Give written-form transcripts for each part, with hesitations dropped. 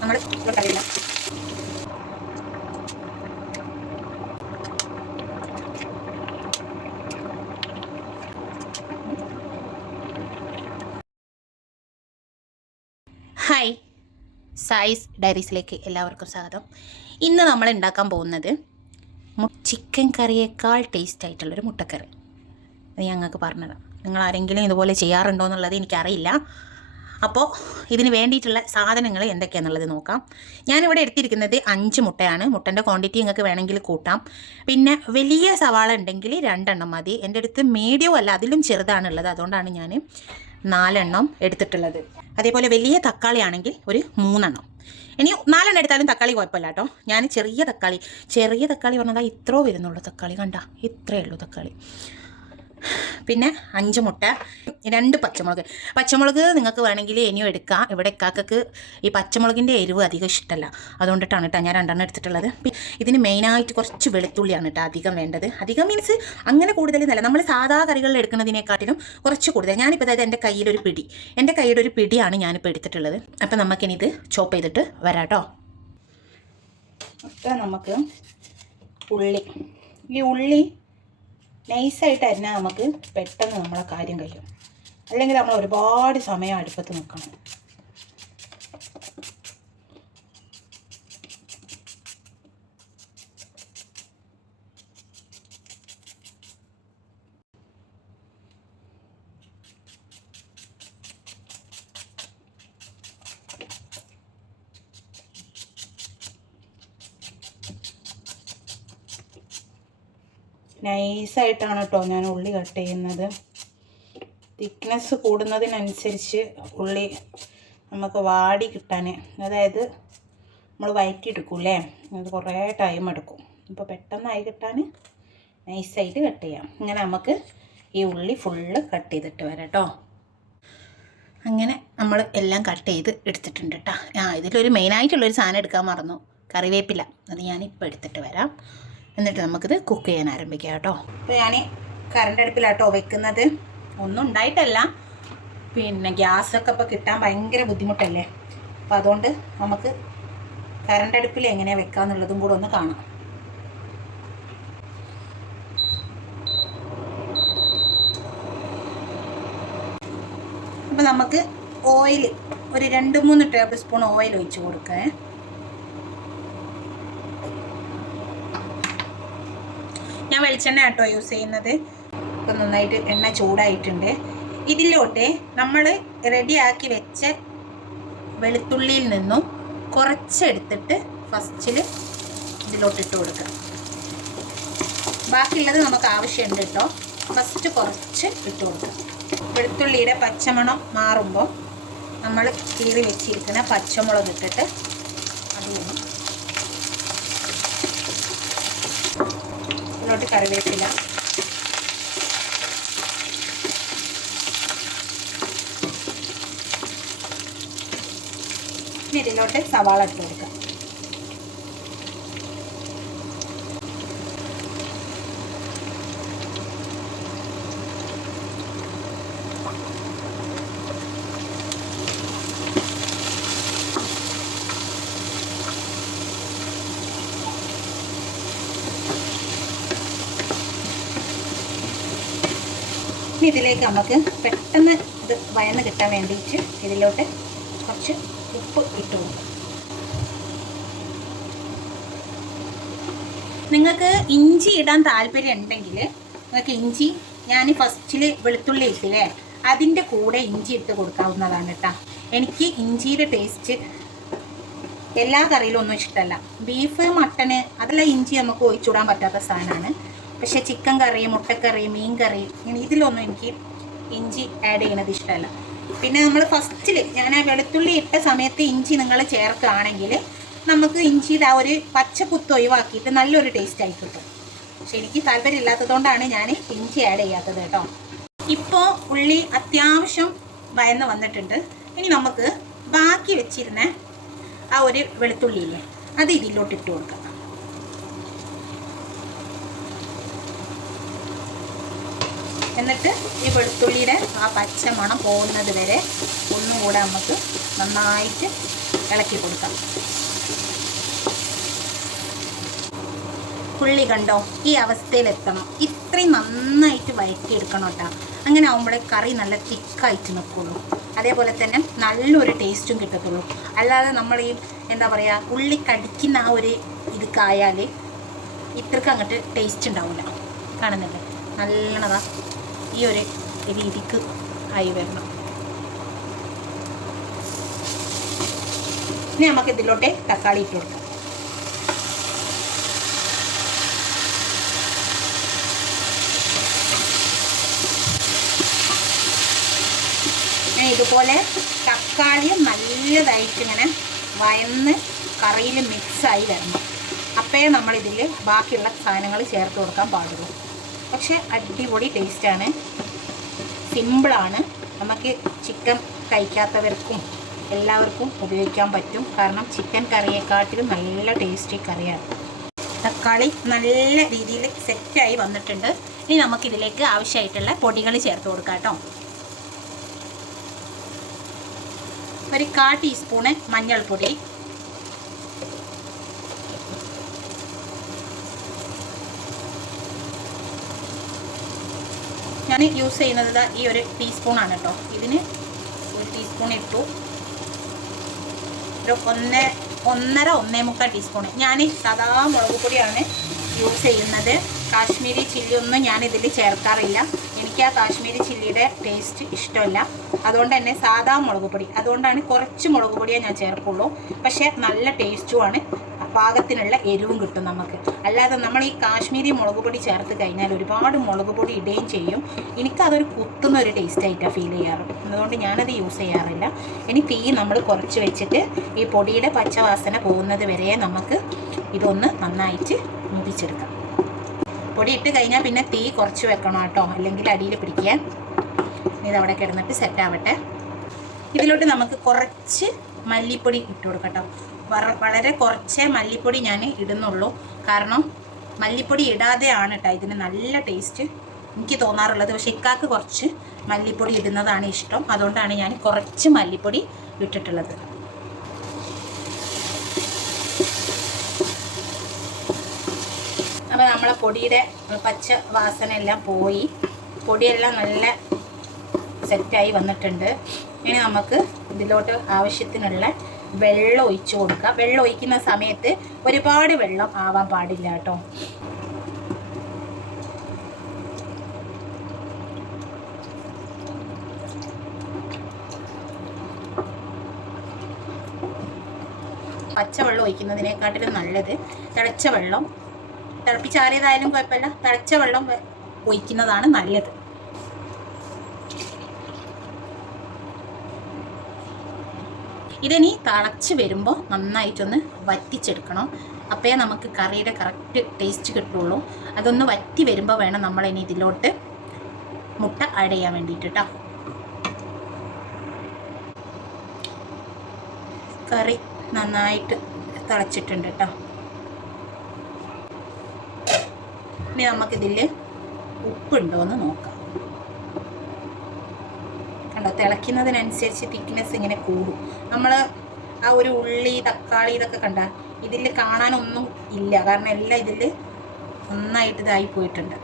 നമ്മൾ കറിയില്ല. ഹായ്, സായിസ് ഡയറീസിലേക്ക് എല്ലാവർക്കും സ്വാഗതം. ഇന്ന് നമ്മൾ ഉണ്ടാക്കാൻ പോകുന്നത് ചിക്കൻ കറിയേക്കാൾ ടേസ്റ്റ് ആയിട്ടുള്ളൊരു മുട്ടക്കറി. അത് ഞങ്ങൾക്ക് പറഞ്ഞതാണ്. നിങ്ങൾ ആരെങ്കിലും ഇതുപോലെ ചെയ്യാറുണ്ടോ എന്നുള്ളത് എനിക്കറിയില്ല. അപ്പോൾ ഇതിന് വേണ്ടിയിട്ടുള്ള സാധനങ്ങൾ എന്തൊക്കെയാണെന്നുള്ളത് നോക്കാം. ഞാനിവിടെ എടുത്തിരിക്കുന്നത് 5 മുട്ടയാണ്. മുട്ടൻ്റെ ക്വാണ്ടിറ്റി നിങ്ങൾക്ക് വേണമെങ്കിൽ കൂട്ടാം. പിന്നെ വലിയ സവാള ഉണ്ടെങ്കിൽ 2 എണ്ണം മതി. എൻ്റെ അടുത്ത് മീഡിയം അല്ല, അതിലും ചെറുതാണുള്ളത്, അതുകൊണ്ടാണ് ഞാൻ 4 എണ്ണം എടുത്തിട്ടുള്ളത്. അതേപോലെ വലിയ തക്കാളി ആണെങ്കിൽ ഒരു 3 എണ്ണം. ഇനി 4 എണ്ണം എടുത്താലും തക്കാളി കുഴപ്പമില്ല കേട്ടോ. ഞാൻ ചെറിയ തക്കാളി പറഞ്ഞാൽ ഇത്രയോ വരുന്നുള്ളൂ. തക്കാളി കണ്ട ഇത്രയേ ഉള്ളൂ തക്കാളി. പിന്നെ 5 മുട്ട, 2 പച്ചമുളക് നിങ്ങൾക്ക് വേണമെങ്കിൽ ഇനിയും എടുക്കാം. ഇവിടെ ഇക്കാക്കക്ക് ഈ പച്ചമുളകിൻ്റെ എരിവ് അധികം ഇഷ്ടമല്ല, അതുകൊണ്ടിട്ടാണ് കേട്ടോ ഞാൻ 2 എണ്ണം എടുത്തിട്ടുള്ളത്. ഇതിന് മെയിനായിട്ട് കുറച്ച് വെളുത്തുള്ളിയാണ് കേട്ടോ അധികം വേണ്ടത്. അധികം മീൻസ് അങ്ങനെ കൂടുതലൊന്നുമല്ല, നമ്മൾ സാധാ കറികളിൽ എടുക്കുന്നതിനെക്കാട്ടിലും കുറച്ച് കൂടുതൽ. ഞാനിപ്പോൾ അതായത് എൻ്റെ കയ്യുടെ ഒരു പിടിയാണ് ഞാനിപ്പോൾ എടുത്തിട്ടുള്ളത്. അപ്പം നമുക്കിനി ഇത് ചോപ്പ് ചെയ്തിട്ട് വരാം കേട്ടോ. അപ്പം നമുക്ക് ഉള്ളി നൈസായിട്ട് അരിഞ്ഞാൽ നമുക്ക് പെട്ടെന്ന് നമ്മളെ കാര്യം കഴിയും. അല്ലെങ്കിൽ നമ്മൾ ഒരുപാട് സമയം അടുപ്പത്ത് നിൽക്കണം. നൈസായിട്ടാണ് കേട്ടോ ഞാൻ ഉള്ളി കട്ട് ചെയ്യുന്നത്. തിക്നെസ് കൂടുന്നതിനനുസരിച്ച് ഉള്ളി നമുക്ക് വാടി കിട്ടാൻ, അതായത് നമ്മൾ വഴറ്റിയെടുക്കൂലേ, അത് കുറേ ടൈം എടുക്കും. അപ്പോൾ പെട്ടെന്നായി കിട്ടാൻ നൈസായിട്ട് കട്ട് ചെയ്യാം. ഇങ്ങനെ നമുക്ക് ഈ ഉള്ളി ഫുള്ള് കട്ട് ചെയ്തിട്ട് വരാം കേട്ടോ. അങ്ങനെ നമ്മൾ എല്ലാം കട്ട് ചെയ്ത് എടുത്തിട്ടുണ്ട് കേട്ടോ. ഇതിലൊരു മെയിനായിട്ടുള്ളൊരു സാധനം എടുക്കാൻ മറന്നു, കറിവേപ്പില. അത് ഞാനിപ്പോൾ എടുത്തിട്ട് വരാം. എന്നിട്ട് നമുക്കിത് കുക്ക് ചെയ്യാൻ ആരംഭിക്കാം കേട്ടോ. അപ്പോൾ ഞാൻ കറണ്ട് അടുപ്പിലാട്ടോ വെക്കുന്നത്. ഒന്നും ഉണ്ടായിട്ടല്ല, പിന്നെ ഗ്യാസൊക്കെ ഇപ്പോൾ കിട്ടാൻ ഭയങ്കര ബുദ്ധിമുട്ടല്ലേ. അപ്പോൾ അതുകൊണ്ട് നമുക്ക് കറണ്ട് അടുപ്പിൽ എങ്ങനെയാണ് വെക്കാമെന്നുള്ളതും കൂടെ ഒന്ന് കാണാം. അപ്പോൾ നമുക്ക് ഓയിൽ ഒരു 2-3 ടേബിൾ സ്പൂൺ ഓയിൽ ഒഴിച്ച് കൊടുക്കേ. ഞാൻ വെളിച്ചെണ്ണ കേട്ടോ യൂസ് ചെയ്യുന്നത്. ഇപ്പം നന്നായിട്ട് എണ്ണ ചൂടായിട്ടുണ്ട്. ഇതിലോട്ട് നമ്മൾ റെഡിയാക്കി വെച്ച വെളുത്തുള്ളിയിൽ നിന്നും കുറച്ചെടുത്തിട്ട് ഫസ്റ്റിൽ ഇതിലോട്ടിട്ട് കൊടുക്കാം. ബാക്കിയുള്ളത് നമുക്ക് ആവശ്യമുണ്ട് കേട്ടോ. ഫസ്റ്റ് കുറച്ച് ഇട്ട് കൊടുക്കാം. വെളുത്തുള്ളിയുടെ പച്ചമണം മാറുമ്പോൾ നമ്മൾ കീറി വെച്ചിരിക്കുന്ന പച്ചമുളക് ഇട്ടിട്ട് അതിന് ഇതിലോട്ട് കറിവേപ്പില, ഇതിലോട്ട് സവാള ഇട്ട് കൊടുക്കാം. ഇതിലേക്ക് നമുക്ക് പെട്ടെന്ന് ഇത് വയന്ന് കിട്ടാൻ വേണ്ടിയിട്ട് ഇതിലോട്ട് കുറച്ച് ഉപ്പ് ഇട്ട് കൊടുക്കും. നിങ്ങൾക്ക് ഇഞ്ചി ഇടാൻ താല്പര്യം ഉണ്ടെങ്കിൽ നിങ്ങൾക്ക് ഇഞ്ചി, ഞാൻ ഫസ്റ്റിൽ വെളുത്തുള്ളി ഇട്ടില്ലേ, അതിൻ്റെ കൂടെ ഇഞ്ചി ഇട്ട് കൊടുക്കാവുന്നതാണ് കേട്ടോ. എനിക്ക് ഇഞ്ചിയുടെ ടേസ്റ്റ് എല്ലാ കറിയിലും ഒന്നും ഇഷ്ടമല്ല. ബീഫ്, മട്ടന് അതെല്ലാം ഇഞ്ചി നമുക്ക് ഒഴിച്ചുവിടാൻ പറ്റാത്ത സാധനമാണ്. പക്ഷേ ചിക്കൻ കറി, മുട്ടക്കറി, മീൻ കറി ഇതിലൊന്നും എനിക്ക് ഇഞ്ചി ആഡ് ചെയ്യുന്നത് ഇഷ്ടമല്ല. പിന്നെ നമ്മൾ ഫസ്റ്റിൽ ഞാൻ ആ വെളുത്തുള്ളി ഇട്ട സമയത്ത് ഇഞ്ചി നിങ്ങൾ ചേർക്കുകയാണെങ്കിൽ നമുക്ക് ഇഞ്ചിയുടെ ആ ഒരു പച്ചക്കുത്ത് ഒഴിവാക്കിയിട്ട് നല്ലൊരു ടേസ്റ്റ് ആയി കിട്ടും. പക്ഷെ എനിക്ക് താല്പര്യം ഇല്ലാത്തതുകൊണ്ടാണ് ഞാൻ ഇഞ്ചി ആഡ് ചെയ്യാത്തത് കേട്ടോ. ഇപ്പോൾ ഉള്ളി അത്യാവശ്യം വയന്ന് വന്നിട്ടുണ്ട്. ഇനി നമുക്ക് ബാക്കി വെച്ചിരുന്ന ആ ഒരു വെളുത്തുള്ളിയില്ലേ, അത് ഇതിലോട്ട് ഇട്ട് കൊടുക്കാം. എന്നിട്ട് ഈ വെളുത്തുള്ളിയുടെ ആ പച്ച മണം പോകുന്നത് വരെ ഒന്നും കൂടെ നമുക്ക് നന്നായിട്ട് ഇളക്കി കൊടുക്കാം. ഉള്ളി കണ്ടോ ഈ അവസ്ഥയിലെത്തണം. ഇത്രയും നന്നായിട്ട് വഴറ്റിയെടുക്കണം കേട്ടോ. അങ്ങനെ ആകുമ്പോഴേ കറി നല്ല തിക്കായിട്ട് നിൽക്കുള്ളൂ. അതേപോലെ തന്നെ നല്ലൊരു ടേസ്റ്റും കിട്ടത്തുള്ളൂ. അല്ലാതെ നമ്മൾ ഈ എന്താ പറയുക ഉള്ളി കടിക്കുന്ന ആ ഒരു ഇത് കായാൽ ഇത്രയ്ക്ക് അങ്ങോട്ട് ടേസ്റ്റ് ഉണ്ടാവില്ല. കാണുന്നില്ലേ നല്ലതാ ഈ ഒരു രീതിക്ക് ആയി വരണം. ഇനി നമുക്ക് ഇതിലോട്ട് തക്കാളി ഇട്ട് കൊടുക്കാം. ഇതുപോലെ തക്കാളിയും നല്ലതായിട്ട് ഇങ്ങനെ വയന്ന് കറിയിൽ മിക്സായി വരണം. അപ്പോഴേ നമ്മളിതിൽ ബാക്കിയുള്ള സാധനങ്ങൾ ചേർത്ത് കൊടുക്കാൻ പാടുള്ളൂ. പക്ഷേ അടിപൊളി ടേസ്റ്റാണ്, സിമ്പിളാണ്. നമുക്ക് ചിക്കൻ കഴിക്കാത്തവർക്കും എല്ലാവർക്കും ഉപയോഗിക്കാൻ പറ്റും. കാരണം ചിക്കൻ കറിയെക്കാട്ടിലും നല്ല ടേസ്റ്റി കറിയാണ്. തക്കാളി നല്ല രീതിയിൽ സെറ്റായി വന്നിട്ടുണ്ട്. ഇനി നമുക്കിതിലേക്ക് ആവശ്യമായിട്ടുള്ള പൊടികൾ ചേർത്ത് കൊടുക്കാം കേട്ടോ. ഒരു 1/4 ടീസ്പൂണ് മഞ്ഞൾപ്പൊടി, ഞാൻ യൂസ് ചെയ്യുന്നത് ഈ ഒരു ടീസ്പൂണാണ് കേട്ടോ. ഇതിന് 1 ടീസ്പൂൺ ഇട്ടു. ഒരു 1.5-1.25 ടീസ്പൂൺ. ഞാൻ സാധാ മുളക് പൊടിയാണ് യൂസ് ചെയ്യുന്നത്. കാശ്മീരി ചില്ലി ഒന്നും ഞാനിതിൽ ചേർക്കാറില്ല. എനിക്ക് ആ കാശ്മീരി ചില്ലിയുടെ ടേസ്റ്റ് ഇഷ്ടമല്ല. അതുകൊണ്ട് തന്നെ സാധാ മുളക് പൊടി, അതുകൊണ്ടാണ് കുറച്ച് മുളക് പൊടിയേ ഞാൻ ചേർക്കുള്ളൂ. പക്ഷേ നല്ല ടേസ്റ്റുമാണ്, പാകത്തിനുള്ള എരിവും കിട്ടും നമുക്ക്. അല്ലാതെ നമ്മൾ ഈ കാശ്മീരി മുളക് പൊടി ചേർത്ത് കഴിഞ്ഞാൽ ഒരുപാട് മുളക് പൊടി ഇടുകയും ചെയ്യും. എനിക്കതൊരു കുത്തുന്ന ഒരു ടേസ്റ്റായിട്ടാണ് ഫീൽ ചെയ്യാറ്. അതുകൊണ്ട് ഞാനത് യൂസ് ചെയ്യാറില്ല. ഇനി തീ നമ്മൾ കുറച്ച് വെച്ചിട്ട് ഈ പൊടിയുടെ പച്ചവാസന പോകുന്നത് വരെ നമുക്ക് ഇതൊന്ന് നന്നായിട്ട് മുറിച്ചെടുക്കാം. പൊടി ഇട്ട് കഴിഞ്ഞാൽ പിന്നെ തീ കുറച്ച് വെക്കണം കേട്ടോ, അല്ലെങ്കിൽ അടിയിൽ പിടിക്കാൻ. ഇതവിടെ കിടന്നിട്ട് സെറ്റാവട്ടെ. ഇതിലോട്ട് നമുക്ക് കുറച്ച് മല്ലിപ്പൊടി ഇട്ട് കൊടുക്കാം കേട്ടോ. വളരെ കുറച്ചേ മല്ലിപ്പൊടി ഞാൻ ഇടുന്നുള്ളൂ. കാരണം മല്ലിപ്പൊടി ഇടാതെയാണ് കേട്ടോ ഇതിന് നല്ല ടേസ്റ്റ് എനിക്ക് തോന്നാറുള്ളത്. പക്ഷേ ഇക്കാക്ക് കുറച്ച് മല്ലിപ്പൊടി ഇടുന്നതാണ് ഇഷ്ടം. അതുകൊണ്ടാണ് ഞാൻ കുറച്ച് മല്ലിപ്പൊടി ഇട്ടിട്ടുള്ളത്. അപ്പോൾ നമ്മളെ പൊടിയുടെ പച്ച വാസന എല്ലാം പോയി, പൊടിയെല്ലാം നല്ല സെറ്റായി വന്നിട്ടുണ്ട്. ഇനി നമുക്ക് ഇതിലോട്ട് ആവശ്യത്തിനുള്ള വെള്ളം ഒഴിച്ച് കൊടുക്കാം. വെള്ളം ഒഴിക്കുന്ന സമയത്ത് ഒരുപാട് വെള്ളം ആവാൻ പാടില്ല കേട്ടോ. പച്ചവെള്ളം ഒഴിക്കുന്നതിനെക്കാട്ടിലും നല്ലത് തിളച്ച വെള്ളം, തിളപ്പിച്ചാറിയതായാലും കുഴപ്പമില്ല, തിളച്ച വെള്ളം ഒഴിക്കുന്നതാണ് നല്ലത്. ഇതിനി തിളച്ച് വരുമ്പോൾ നന്നായിട്ടൊന്ന് വറ്റിച്ചെടുക്കണം. അപ്പോഴേ നമുക്ക് കറിയുടെ കറക്റ്റ് ടേസ്റ്റ് കിട്ടുള്ളൂ. അതൊന്ന് വറ്റി വരുമ്പോൾ വേണം നമ്മളിനി ഇതിലോട്ട് മുട്ട ആഡ് ചെയ്യാൻ വേണ്ടിയിട്ട് കേട്ടോ. കറി നന്നായിട്ട് തിളച്ചിട്ടുണ്ട് കേട്ടോ. ഇനി നമുക്കിതിൽ ഉപ്പുണ്ടോ എന്ന് നോക്കാം. കണ്ടോ, തിളയ്ക്കുന്നതിനനുസരിച്ച് തിക്നെസ് ഇങ്ങനെ കൂടും. നമ്മൾ ആ ഒരു ഉള്ളി തക്കാളി ഇതൊക്കെ കണ്ട ഇതിൽ കാണാനൊന്നും ഇല്ല, കാരണം എല്ലാം ഇതിൽ നന്നായിട്ട് ഇതായി പോയിട്ടുണ്ട്.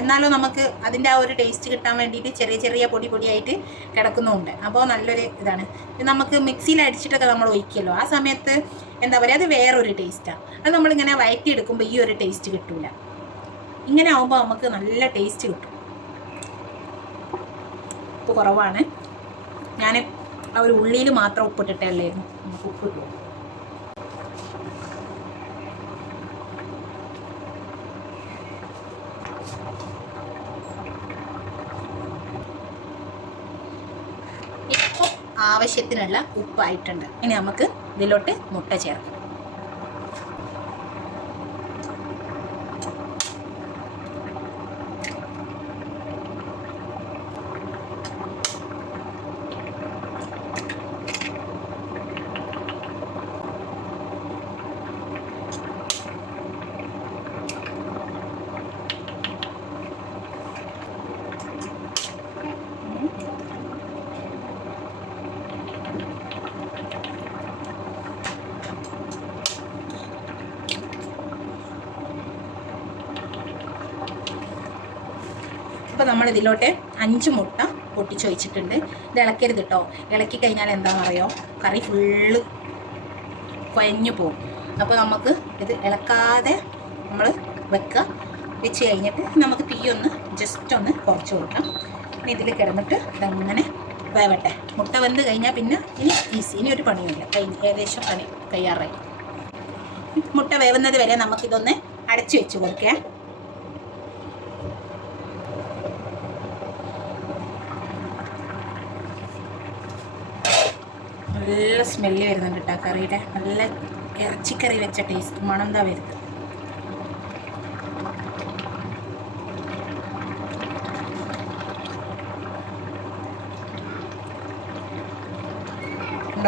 എന്നാലും നമുക്ക് അതിൻ്റെ ആ ഒരു ടേസ്റ്റ് കിട്ടാൻ വേണ്ടിയിട്ട് ചെറിയ ചെറിയ പൊടിയായിട്ട് കിടക്കുന്നുമുണ്ട്. അപ്പോൾ നല്ലൊരു ഇതാണ്. നമുക്ക് മിക്സിയിൽ അടിച്ചിട്ടൊക്കെ നമ്മൾ ഒഴിക്കുമല്ലോ, ആ സമയത്ത് എന്താ പറയുക, അത് വേറൊരു ടേസ്റ്റാണ്. അത് നമ്മളിങ്ങനെ വഴറ്റിയെടുക്കുമ്പോൾ ഈ ഒരു ടേസ്റ്റ് കിട്ടില്ല. ഇങ്ങനെ ആകുമ്പോൾ നമുക്ക് നല്ല ടേസ്റ്റ് കിട്ടും. ഉപ്പ് കുറവാണ്. ഞാൻ ആ ഒരു ഉള്ളിയിൽ മാത്രം ഉപ്പിട്ടിട്ടേ ഉള്ളായിരുന്നു. നമുക്ക് ഉപ്പിട്ടു. ഇപ്പോൾ ആവശ്യത്തിനുള്ള ഉപ്പായിട്ടുണ്ട്. ഇനി നമുക്ക് ഇതിലോട്ട് മുട്ട ചേർക്കാം. അപ്പോൾ നമ്മൾ ഇതിലോട്ട് 5 മുട്ട പൊട്ടിച്ച് വെച്ചിട്ടുണ്ട്. ഇത് ഇളക്കരുത് കേട്ടോ. ഇളക്കി കഴിഞ്ഞാൽ എന്താണെന്നറിയോ, കറി ഫുള്ള് കുഴഞ്ഞു പോകും. അപ്പോൾ നമുക്ക് ഇത് ഇളക്കാതെ നമ്മൾ വെച്ച് കഴിഞ്ഞിട്ട് നമുക്ക് തീ ഒന്ന് ജസ്റ്റ് ഒന്ന് കുറച്ച് കൊടുക്കാം. ഇനി ഇതിൽ കിടന്നിട്ട് ഇതങ്ങനെ വേവട്ടെ. മുട്ട വെന്ത് കഴിഞ്ഞാൽ പിന്നെ ഇനി ഒരു പണിയുമില്ല, ഏകദേശം പണി കഴിയാറായി. മുട്ട വേവുന്നത് വരെ നമുക്കിതൊന്ന് അടച്ചു വെച്ച് കൊടുക്കാം. നല്ല സ്മെല്ല് വരുന്നുണ്ട് കേട്ടോ കറിയുടെ. നല്ല ഇറച്ചിക്കറി വെച്ച ടേസ്റ്റ് മണം എന്താ വരുന്നത്.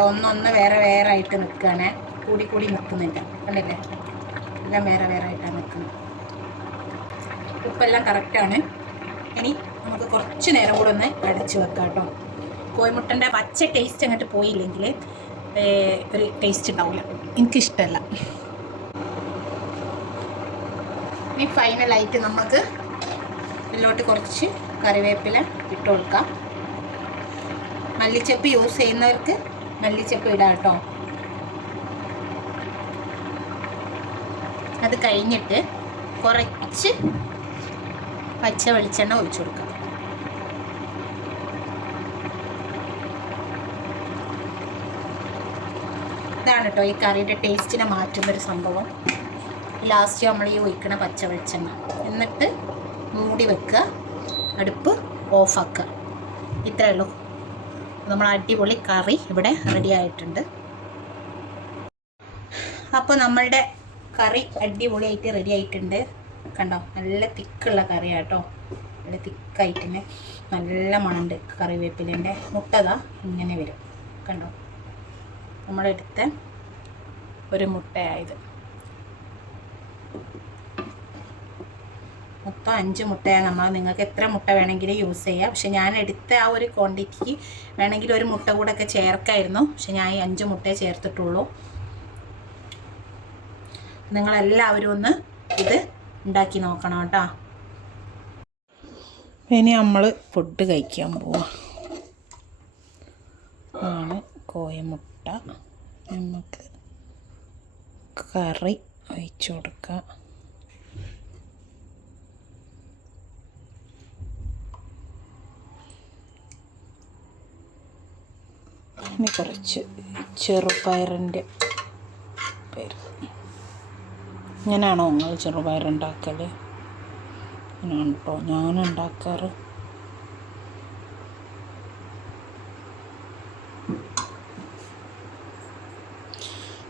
ഒന്നൊന്ന് വേറെ വേറെ ആയിട്ട് നിൽക്കുകയാണ്, കൂടി നിൽക്കുന്നില്ല. കണ്ടില്ലേ, എല്ലാം വേറെ വേറെ ആയിട്ടാണ് നിൽക്കുന്നത്. ഉപ്പെല്ലാം കറക്റ്റാണ്. ഇനി നമുക്ക് കുറച്ച് നേരം കൂടെ ഒന്ന് അടച്ച് വെക്കാം കേട്ടോ. കോഴിമുട്ടൻ്റെ പച്ച ടേസ്റ്റ് അങ്ങോട്ട് പോയില്ലെങ്കിൽ ഒരു ടേസ്റ്റ് ഉണ്ടാവില്ല, എനിക്കിഷ്ടമല്ല. ഇനി ഫൈനലായിട്ട് നമുക്ക് ഇതിലോട്ട് കുറച്ച് കറിവേപ്പില ഇട്ട് കൊടുക്കാം. മല്ലിച്ചപ്പ് യൂസ് ചെയ്യുന്നവർക്ക് മല്ലിച്ചപ്പ് ഇടാം കേട്ടോ. അത് കഴിഞ്ഞിട്ട് കുറച്ച് പച്ച വെളിച്ചെണ്ണ ഒഴിച്ചു കൊടുക്കാം. ഇതാണ് കേട്ടോ ഈ കറിയുടെ ടേസ്റ്റിനെ മാറ്റുന്നൊരു സംഭവം. ലാസ്റ്റ് നമ്മൾ ഈ ഒഴിക്കണ പച്ച വെളിച്ചെണ്ണ, എന്നിട്ട് മൂടി വെക്കുക, അടുപ്പ് ഓഫാക്കുക. ഇത്രയേ ഉള്ളൂ. നമ്മൾ അടിപൊളി കറി ഇവിടെ റെഡി ആയിട്ടുണ്ട്. അപ്പോൾ നമ്മളുടെ കറി അടിപൊളിയായിട്ട് റെഡി ആയിട്ടുണ്ട്. കണ്ടോ, നല്ല തിക്കുള്ള കറിയാട്ടോ. നല്ല തിക്കായിട്ടിന് നല്ല മണമുണ്ട് കറിവേപ്പിലേൻ്റെ. മുട്ടതാ ഇങ്ങനെ വരും, കണ്ടോ, നമ്മളെടുത്ത ഒരു മുട്ടയായത്. മൊത്തം 5 മുട്ടയാണ്. നിങ്ങൾക്ക് എത്ര മുട്ട വേണമെങ്കിലും യൂസ് ചെയ്യാം. പക്ഷെ ഞാൻ എടുത്ത ആ ഒരു ക്വാണ്ടിറ്റിക്ക് വേണമെങ്കിൽ ഒരു മുട്ട കൂടെ ഒക്കെ ചേർക്കായിരുന്നു. പക്ഷെ ഞാൻ ഈ 5 മുട്ടയെ ചേർത്തിട്ടുള്ളൂ. നിങ്ങളെല്ലാവരും ഒന്ന് ഇത് ഉണ്ടാക്കി നോക്കണം കേട്ടോ. ഇനി നമ്മൾ ഫുഡ് കഴിക്കാൻ പോവാം. ആണ് കോഴിമുട്ട. നമുക്ക് കറി ഒഴിച്ചു കൊടുക്കാം. ഇനി കുറച്ച് ചെറുപയറിൻ്റെ പേര്. ഇങ്ങനെയാണോ നിങ്ങൾ ചെറുപയറുണ്ടാക്കൽ? ഇങ്ങനെയാണ് കേട്ടോ ഞാനുണ്ടാക്കാറ്.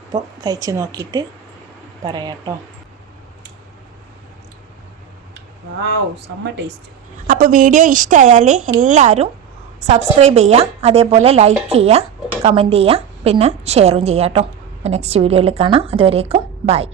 അപ്പോൾ കഴിച്ച് നോക്കിയിട്ട് പറയാം കേട്ടോ. വാവ്, സെമ്മ ടേസ്റ്റ്. അപ്പോൾ വീഡിയോ ഇഷ്ടമായാൽ എല്ലാവരും സബ്സ്ക്രൈബ് ചെയ്യുക, അതേപോലെ ലൈക്ക് ചെയ്യുക, കമൻറ്റ് ചെയ്യുക, പിന്നെ ഷെയറും ചെയ്യുക കേട്ടോ. നെക്സ്റ്റ് വീഡിയോയിൽ കാണാം. അതുവരേക്കും ബൈ.